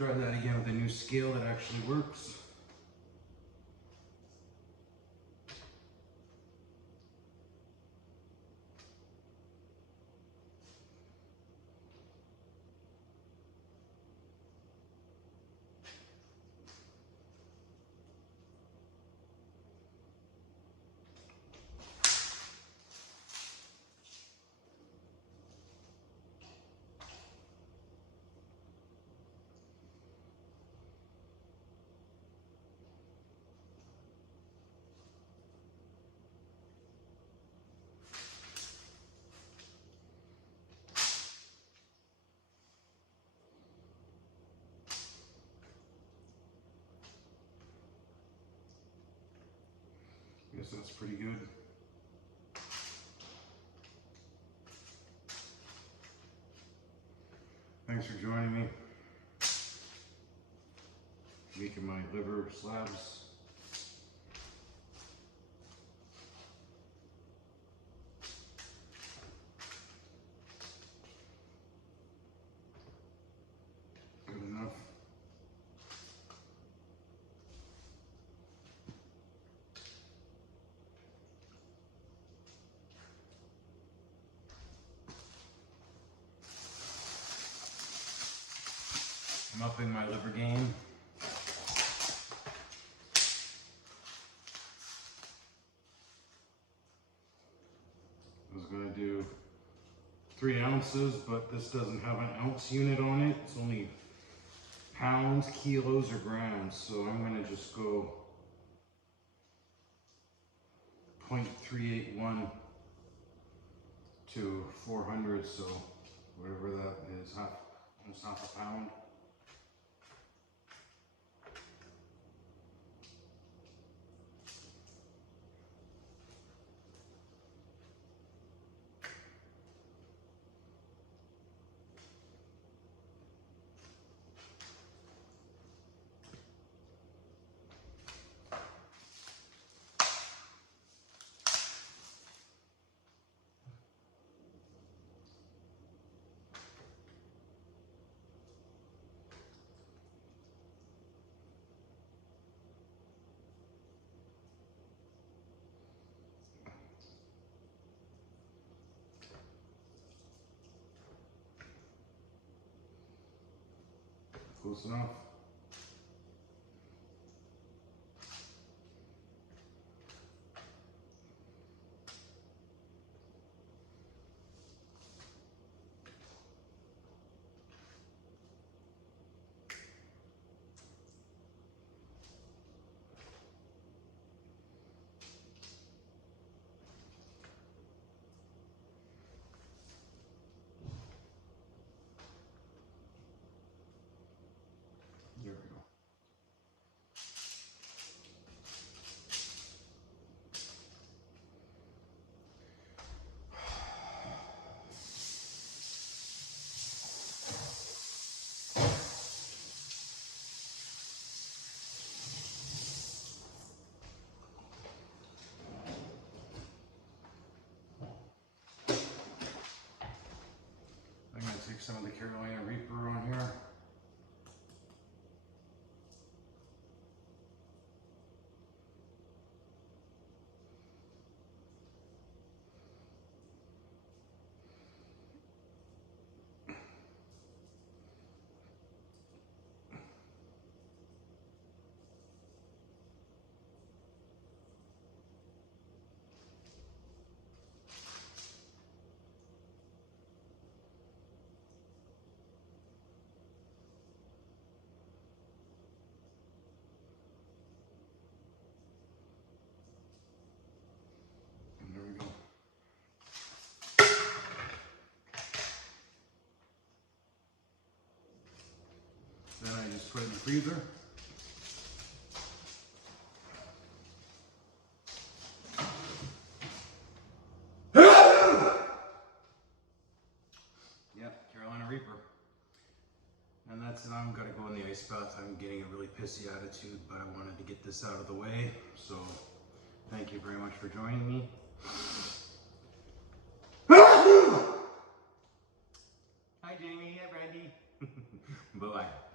Try that again with a new scale that actually works. Guess that's pretty good. Thanks for joining me. Making my liver slabs. Good enough. I'm upping my liver game. I was going to do 3 ounces, but this doesn't have an ounce unit on it. It's only pounds, kilos, or grams. So I'm going to just go 0.381 to 400. So whatever that is, almost half a pound. Close enough. There we go. I'm going to take some of the Carolina Reaper on here. And there we go. Then I just put it in the freezer. Yep, Carolina Reaper. And that's it. I'm gonna go in the ice bath. I'm getting a really pissy attitude, but I wanted to get this out of the way. So thank you very much for joining me. Hi Jamie, hi Brandy. Bye-bye.